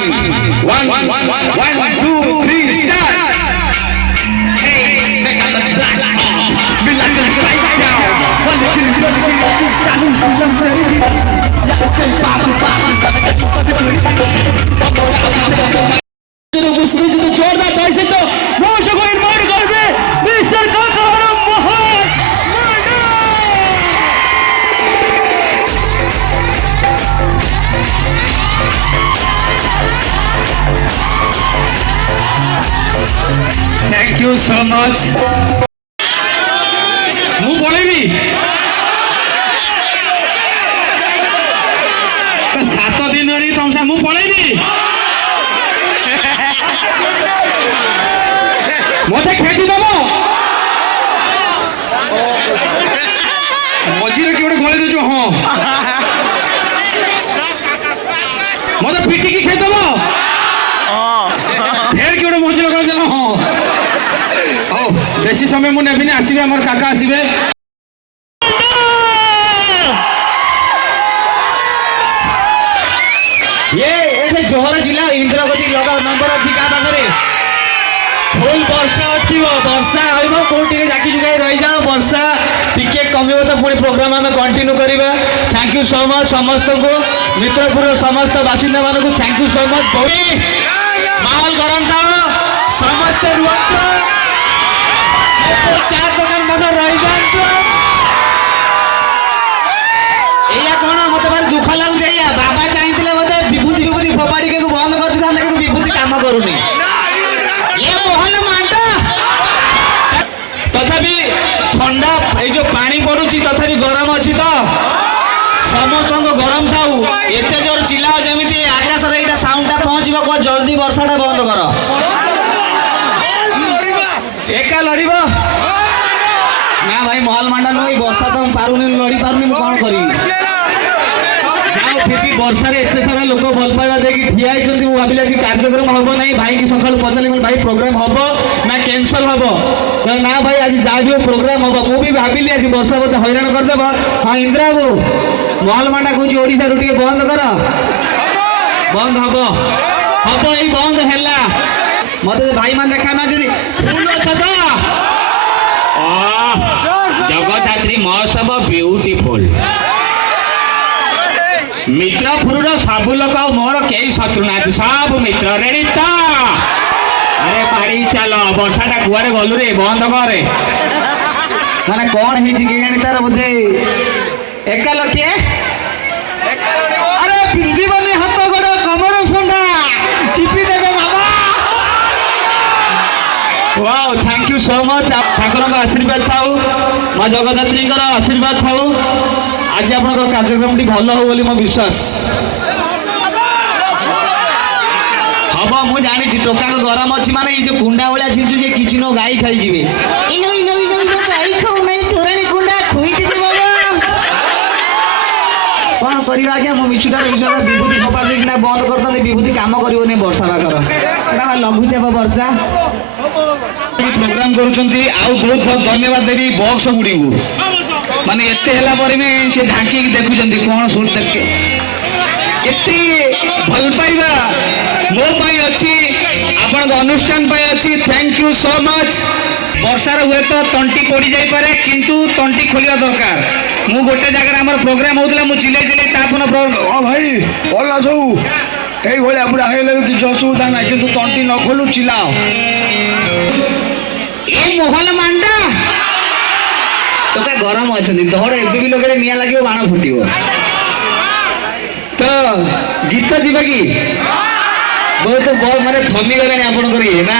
One, two, three, start. Hey, make up the black arm. We like to strike down. One, two, three, जोरदार पैसे तो मोशो को invite करबे mister Kakaram Mohan thank you so much मु बोलेबी तो 7 दिन रे तुमसा मु बोलेबी मते खेती दब मझीरे कि गले दे हाँ मत पिटिकी खेदब फेर कि मझीरे गले देल हाँ बेसी समय मुझे नेबिनी आसबे आम काका आसबे ये जोहर जिला इंद्रगति लगा नंबर अच्छी क्या पाखे फुल वर्षा वर्षा हम कौटी जाकी जुगाई रही जाओ वर्षा टिके कम तो पुणी प्रोग्राम आम कंटिन्यू करवा थैंक यू सो मच समस्त को मित्रपुर समस्त बासिंदा मान को थैंक यू सो मच माहौल गरम था समस्ते रुहतु चार दुकान मत रही जातु या कौन मत भारी दुख लगुच बाबा चाहिए मत विभूति विभूति फोपाड़ी के बंद कर कि विभूति काम करूनी तथापि ठंडा जो पानी पड़ुची तथापि गरम अच्छी तो समस्त गरम थाऊ एत जोर चिल्ला जमी आकाश यहाँ साउंडा पहुँच कह जल्दी वर्षाटा बंद कर एका लड़ ना भाई महल मांडा नुह वर्षा तो पारुनी लड़ी पारुनी कौन करी फिर वर्षा एत सारा लोक भल पाइबा देखिए ठिया होती भाविली आज कार्यक्रम हम ना भाई की सका पचारि भाई प्रोग्राम हम ना कैंसल हम ना भाई आज जहाँ भी प्रोग्राम हम मुझे भाविली आज वर्षा मत हैरान करदेव हाँ इंदिरा बाबू महल मांडा कौन ओडिशा टे बंद कर बंद हम ये बंद है मत भाई मान देखा ना फुल जगदात्री महोत्सव ब्यूटीफुल मित्रपुर सबू लोक मोर कई शत्रु ना सब मित्र रेडी तो अरे पाड़ी चल वर्षाटा कुआरे गलु रे बंद कर माने कौन है तार बोधे एका लखे अरे पिंधीबनी हाथ गोड़ कमर सुंडा चिपी देवे बाबा wow thank you so much Thakur आशीर्वाद थाऊ माँ जगदात्री आशीर्वाद थाऊ आज आप कार्यक्रम टी भल हो मो विश्वास हम मुझे जानी टोका गरम अच्छी माने ये जो कुंडा भाया छिंचु जे किछि नो गाई खाई जीवे कौन करवा आज्ञा मो मिछुटा विभूति फपा देना बंद कर विभूति काम कर वर्षा पाकर लघुचाप वर्षा प्रोग्राम करुँच बहुत बहुत धन्यवाद देवी बक्स गुड़ी को माने एते हला पर में से ढांकी देखुचंती कौन सुन तक केते भल पाइबा मो पाई अछि आपण अनुष्ठान पाई अछि थैंक यू सो मच वर्षार हुए तो तंटी पड़ी जाई पारे किंतु तंटी खोलिया दरकार मु गोटे जगह हमर प्रोग्राम होतला मु चिले चिले तापन ओ भाई ओला सब एई भले पुरा हेले कि असुविधा ना किंतु तंटी न खोलु चिल्लाओ ए मोहल मांडा तो क्या गरम अच्छा धड़ एबे भी लोग निआ लगे बाण फुटो तो गीत जीवा कि बहुत माने थमी गले आपणकर ये ना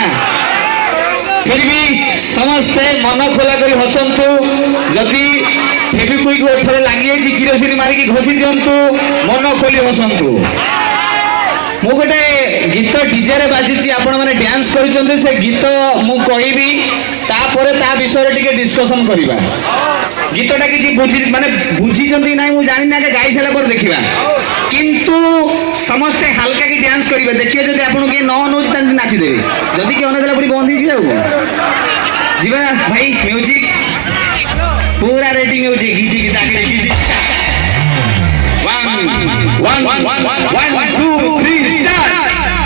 फिर भी समस्ते मन खोला कर हसतु जदि फेविक्विक ओठरे लगी किरोसिन मारिकी घसी दिंतु मन खोली हसतु मु गोटे गीत डीजे रे बाजी आपण मैंने डांस कर गीत मु कहबी तापर ता विषय टिके डिस्कशन करवा गीतटा कि बुझी माने बुझी ना मुझे जानी ना गाई सारा पर देखा किंतु समस्ते हल्का की डांस करेंगे देखिए जब आपको किए न नौ नाचिदेवे जदि किए अनेला पूरी बंद हो जीवा भाई म्यूजिक पूरा रेडी म्यूजिक गीत गीत one one one one two three start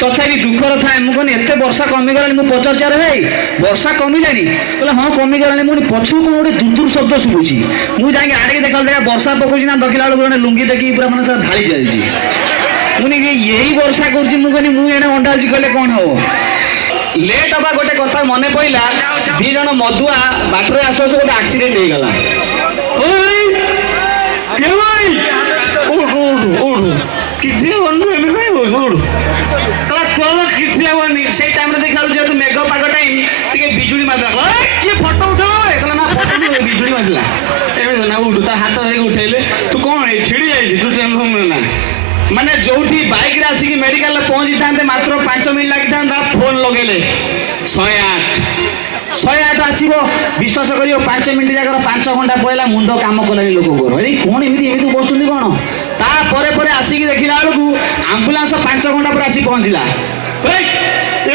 ତଥାପି ଦୁଃଖର ଥାଏ ମୁଁ କହିଲି ଏତେ ବର୍ଷା କମିଗଲାଣି ମୁଁ ପଚାରୁଛି ଆରେ ଭାଇ ବର୍ଷା କମିଲାଣି କହିଲେ ହଁ କମିଗଲାଣି ମୁଁ ପଛକୁ କଣ ଗୋଟେ ଦୁର୍ଦୁର ଶବ୍ଦ ଶୁଭୁଛି ମୁଁ ଯାଇକି ଆଡ଼ିକି ଦେଖିଲା ଦେଖା ବର୍ଷା ପକଉଛି ନା ଦେଖିଲା ବେଳକୁ ଜଣେ ଲୁଙ୍ଗି ଦେଖିକି ପୁରା ମାନେ ଢାଳି ଚାଲିଛି ମୁଁ ଏଇ ବର୍ଷା କରୁଛି ମୁଁ କହିଲି ମୁଁ ଏଣେ ଅଣ୍ଡାଳୁଛି କହିଲେ କଣ ହବ ଲେଟ୍ ହବା ଗୋଟେ କଥା ମନେ ପଇଲା ଦି ଜଣ ମଦୁଆ ବାଟରେ ଆସୁ ଆସୁ ଗୋଟେ ଆକ୍ସିଡେଣ୍ଟ ହେଇଗଲା କିଛି କିଛି ହବନି ସେଇ ଟାଇମରେ ଦେଖିଲା ଯେହେତୁ ମେଘ ପାଗ ଟାଇମ ଟିକେ ବିଜୁଳି ମାରିଦେଲା କିଏ ଫଟୋ ଉଠାଅ ନା ଫଟୋ ବିଜୁଳି ମାରିଥିଲା ଏମିତି ନା ଉଠୁ ତା ହାତ ଧରିକି ଉଠେଇଲେ ତୁ କଣ ଛିଡି ଯାଇଛି ତୁ ଟେନସନ ନା ମାନେ ଯୋଉଠି ବାଇକରେ ଆସିକି ମେଡିକାଲରେ ପହଞ୍ଚିଥାନ୍ତେ ମାତ୍ର 5 ମିନିଟ୍ ଲାଗିଥାନ୍ତା ଫୋନ ଲଗେଇଲେ 108 ଆସିବ ବିଶ୍ୱାସ କରିବ 5 ମିନିଟ୍ ଜାଗାର 5 ଘଣ୍ଟା ପଳେଇଲା ମୁଣ୍ଡ କାମ କଲାନି ଲୋକଙ୍କର ଏଇ କଣ ଏମିତି ବସୁଛନ୍ତି କଣ ତାପରେ ପରେ ଆସିକି ଦେଖିଲା ବେଳକୁ ଆମ୍ବୁଲାନ୍ସ 5 ଘଣ୍ଟା ପରେ ଆସିକି ପହଞ୍ଚିଲା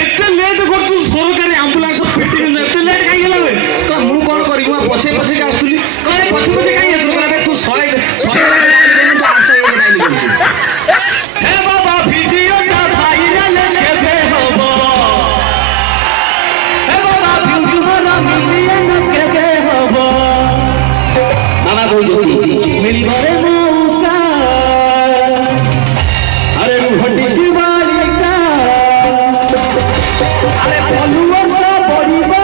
ଏତେ ଲେଟ୍ କରୁଛୁ ସରକାରୀ ଆମ୍ବୁଲାନ୍ସ ଏତେ ଲେଟ୍ କାହିଁକି ହେଲା ମୁଁ କଣ କରିବି ମୁଁ ପଛେ ଆସୁଥିଲି କହେ ପଛେ କାହିଁକି ତୁ 100 हे बाबा वीडियो का भाइराल केबे होबो हे बाबा व्यूज मोरा मिलियन केबे होबो बाबा बोलती मिली घरे मौका अरे घटी की बालिका अरे फॉलोअर सा बड़ीबा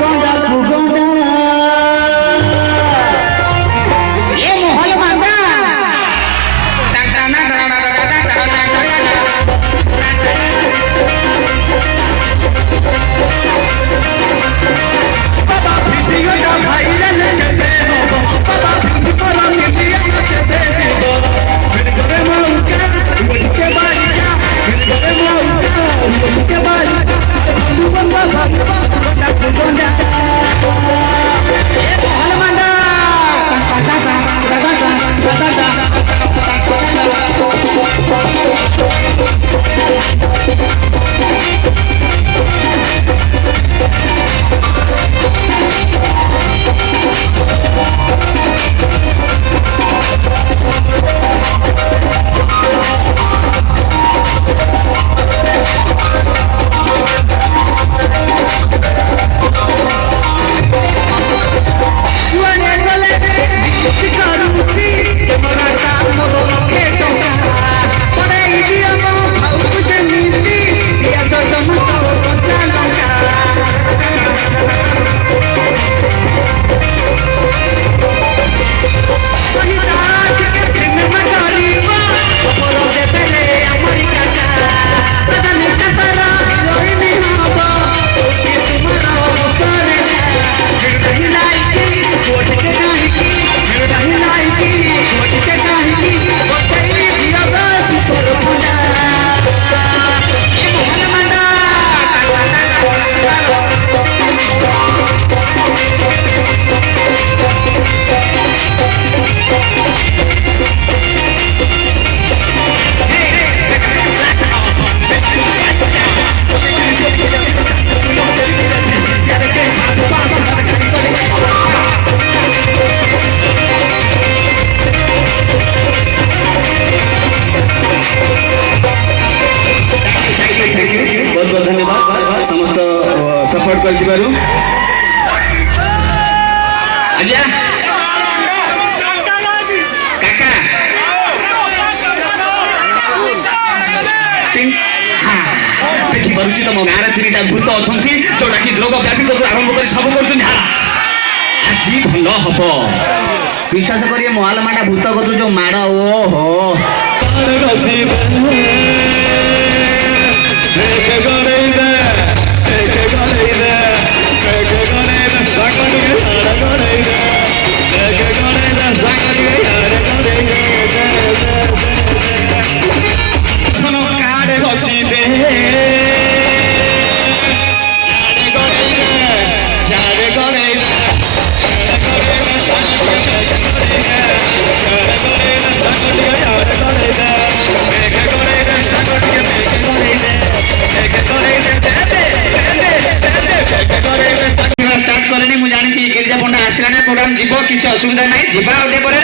गंडा गुगंडा ये मोहल मांदा समस्त सपोर्ट कर आज्ञा काका देखी पारुची तुम गाँव में 3टा भूत अच्छा जोटा कि रोग व्यापी आरंभ कर सब कर आज भल हम विश्वास करिए महालमाटा भूत कतु जो माड़ ओहो प्रोग्राम जीव किसी असुविधा नहीं जीवा उठे पर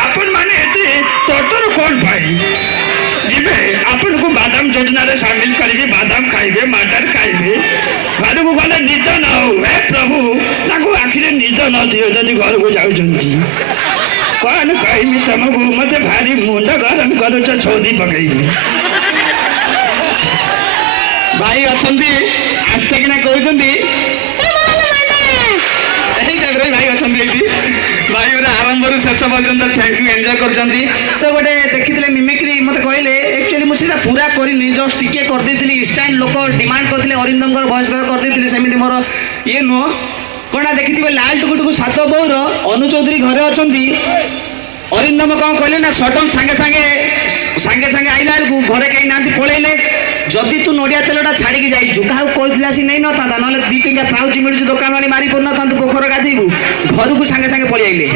आपण माने एते तोतर कौन भाई जीवे आपण को बादाम योजना रे शामिल करिवे बादाम खाइबे मटर खाइबे घर को गले निद न हो हे प्रभु ताको आखिरे निद न दियो जदि घर को जाउछंती कौन कहमी तुमको मते भारी मुंड गरम करूछ छोदी पकईबे भाई अच्छी आस्ते किना कहते भाई अच्छा भाई पूरा आरंभ शेष पर्यंत थैंक यू एंजॉय कर तो गोटे देखी मिमिक्री मत कहले एक्चुअली मुझे पूरा करनी जस्ट टिके करदे इंस्टांट लोक डिमांड करते अरिंदम वॉइस करदे सेमती मोर ये नुह कौन देखी लाल टुकुटुकु सात बौर अनु चौधरी घरे अच्छा अरिंदम कौन कहले ना सडन सांगे सांगे सांगे सांगे आइला बेलू घरे कहीं ना पलैले जदि तू नड़िया तेलटा छाड़ी जाइछु क्या कहला सी नहीं ना ना 2 टंका पाउच मिलूँ दुकान वाली मारी पड़ ना पोखर गाधेबू घर को सांगे सांगे पलि आइले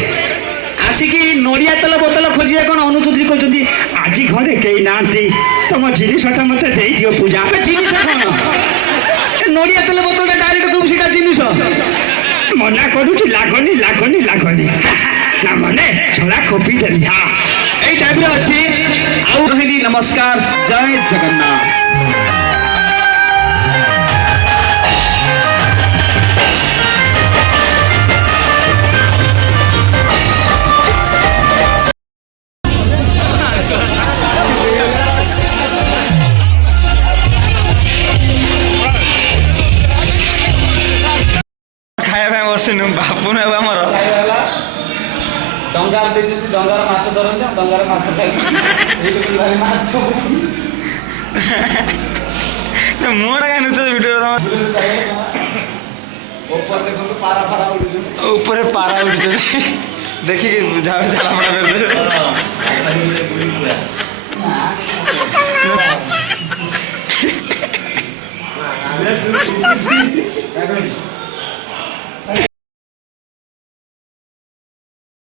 आसिकी नड़िया तेल बोतल खोजे कौन अनु चौधरी कहते आज घरे कहीं ना तुम जिनसटा मत दियो पूजा जिनिस कौन नड़िया तेल बोतल डायरेक्ट कहूँ सीटा जिनिस मना करुची लागनी लागनी लागनी ना मने छोड़ा खोपी देली हाँ यही टाइप अच्छी आउ रही नमस्कार जय जगन्नाथ खाଇବା ବସିନୁ ବାପୁ ନା ଆମର ଡଙ୍ଗାରେ ଦେଇଛନ୍ତି ଡଙ୍ଗାର ମାଛ ଧରନ୍ତି ଡଙ୍ଗାରେ ମାଛ ଖାଇକି ମାଛ ମୁହଁଟା କାହିଁ ନୁଚ ଭିଡ଼ିଓରେ ତମ ଉପରେ ଦେଖନ୍ତୁ ପାରା ଫାରା ଉଡୁଛନ୍ତି ଉପରେ ପାରା ଉଠୁଛନ୍ତି ଦେଖିକି ଝାଳ ଝାଳ କରିଦେବେ